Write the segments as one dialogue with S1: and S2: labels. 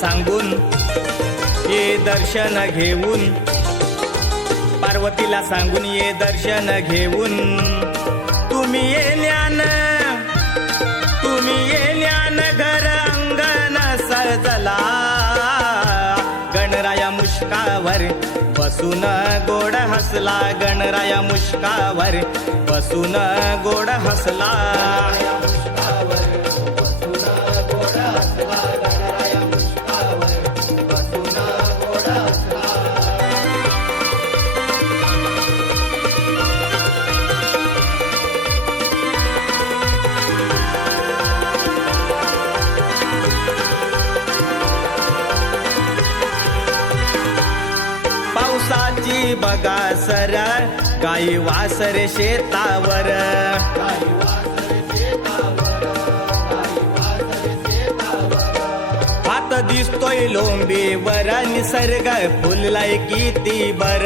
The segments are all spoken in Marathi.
S1: सांगून ये दर्शन घेऊन. पार्वतीला सांगून ये दर्शन घेऊन. तुम्ही ये ज्ञान तुम्ही ये ज्ञान घर अंगण सजला. गणराया मुष्कावर बसून गोड हसला. गणराया मुष्कावर बसून गोड हसला. बघा सर गाई वासर शेतावर. हात दिसतोय लोंबीवर निसर्ग फुललाय किती बर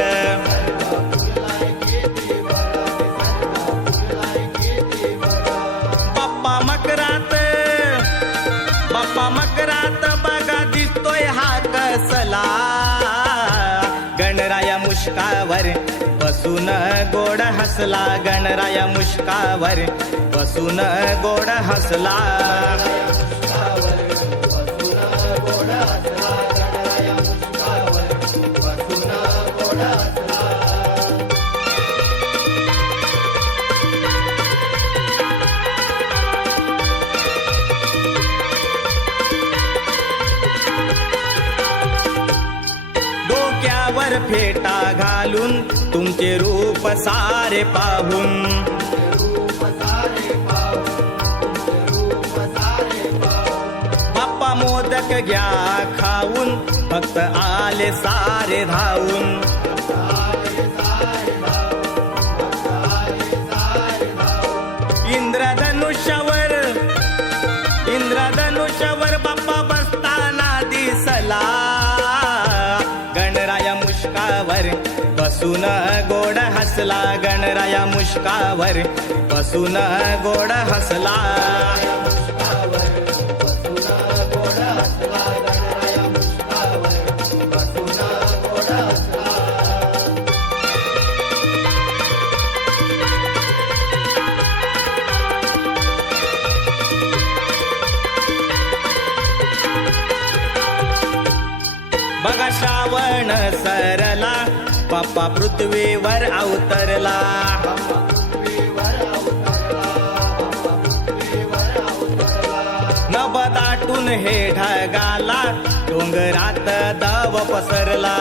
S1: मुस्कावर बसून गोड हसला गणराया मुस्कावर बसून गोड हसला फेट घालून तुमचे रूप सारे पाहून. बाप्पा मोदक घ्या खाऊन फक्त आले सारे धावून. बसून गोड हसला गणराया मुष्कावर. बसून गोड हसला. बाप्पा पृथ्वीवर अवतरला. नभदाटून हे ढगाला डोंगरात दव पसरला.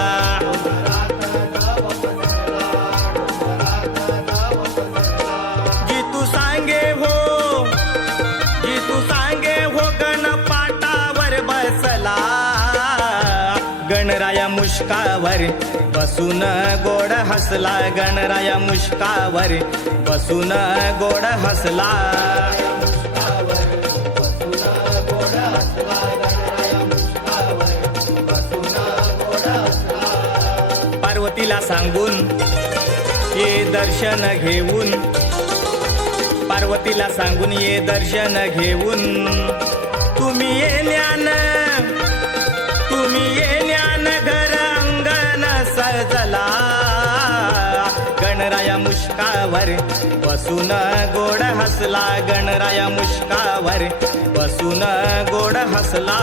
S1: मुष्कावर. बसून गोड हसला गणराया मुष्कावर. बसून गोड हसला. पार्वतीला सांगून ये दर्शन घेऊन. पार्वतीला सांगून ये दर्शन घेऊन. तुम्ही ये मुष्कावर. बसून गोड हसला गणराया मुष्कावर. बसून गोड हसला.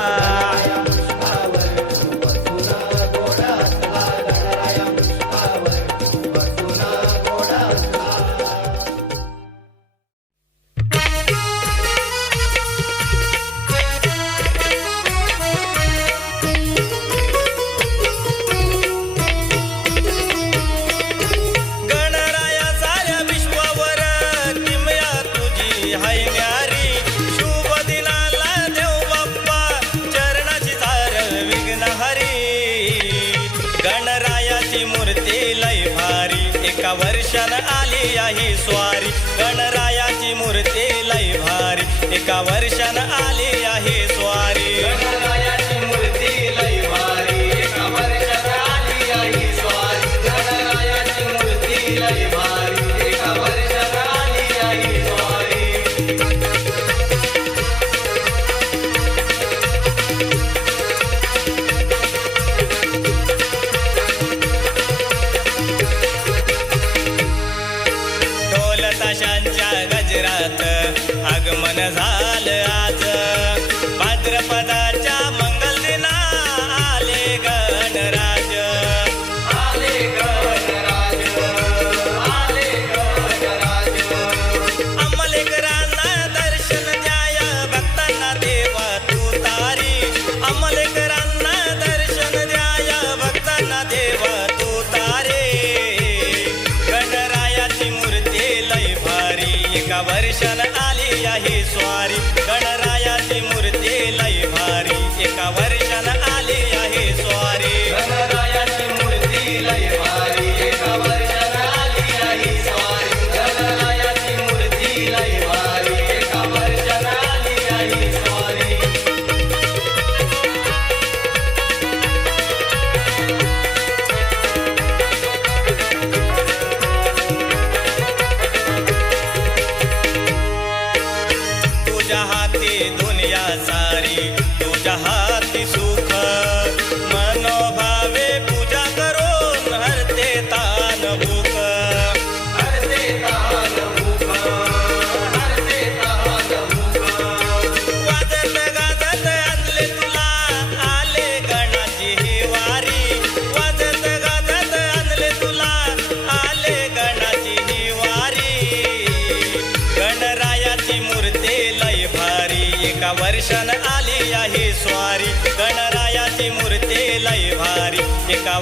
S1: गणरायाची मूर्ती लय भारी. एका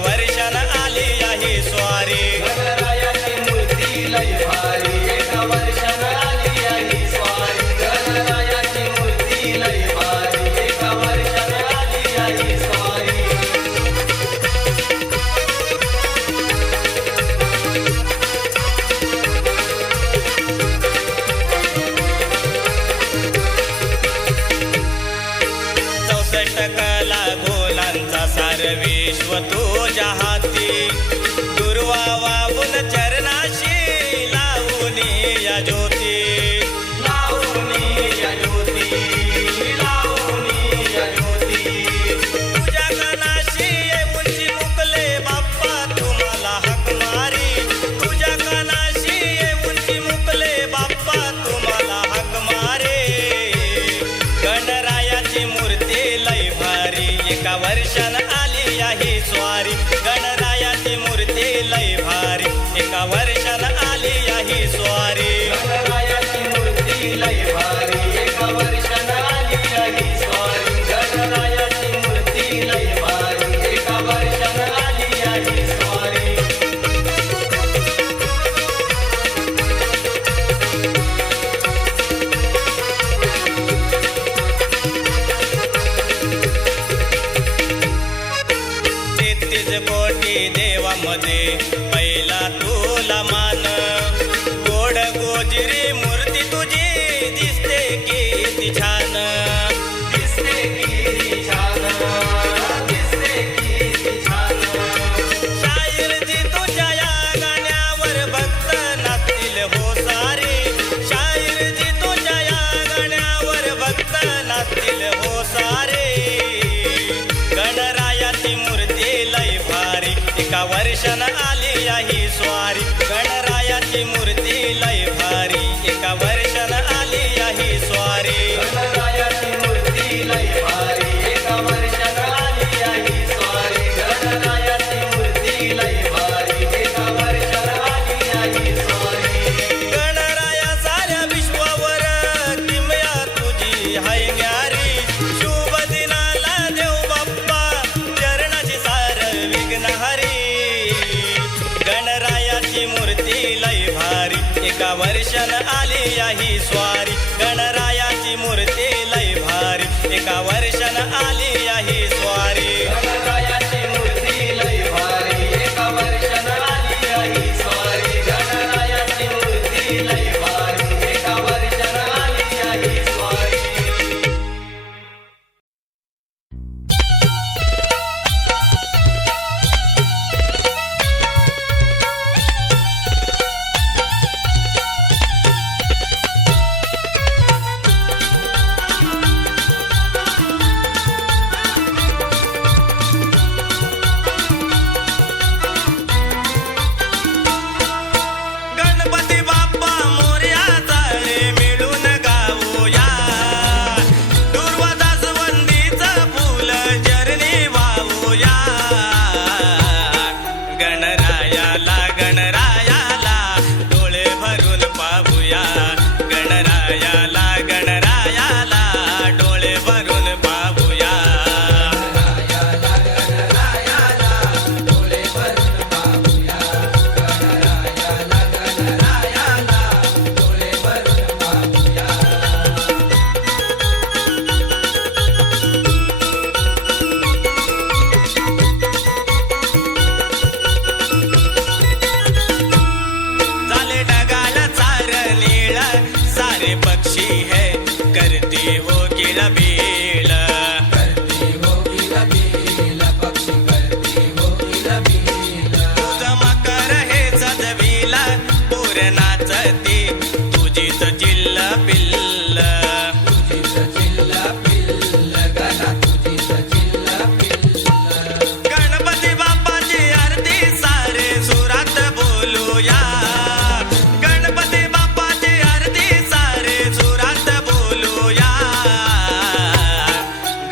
S1: सकला गोलांचा सार विश्व तू Krishna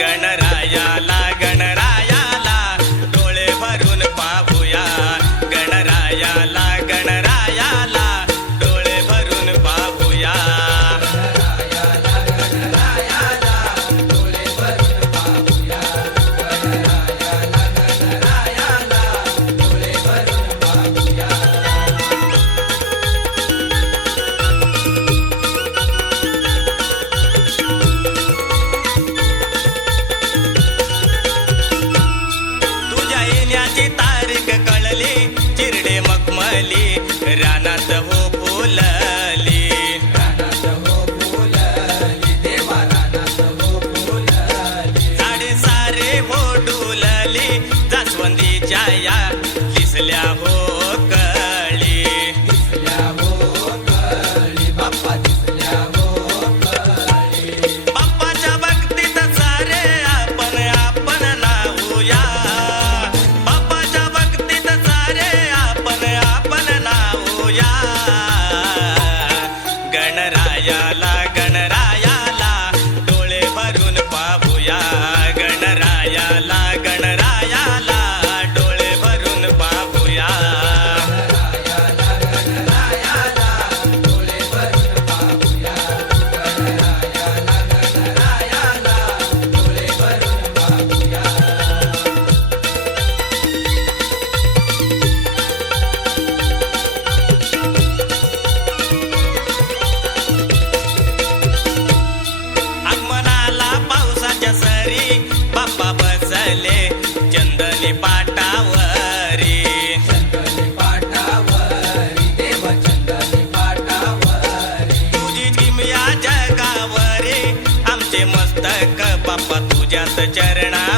S1: गणरायाला तुझ्याच चरणा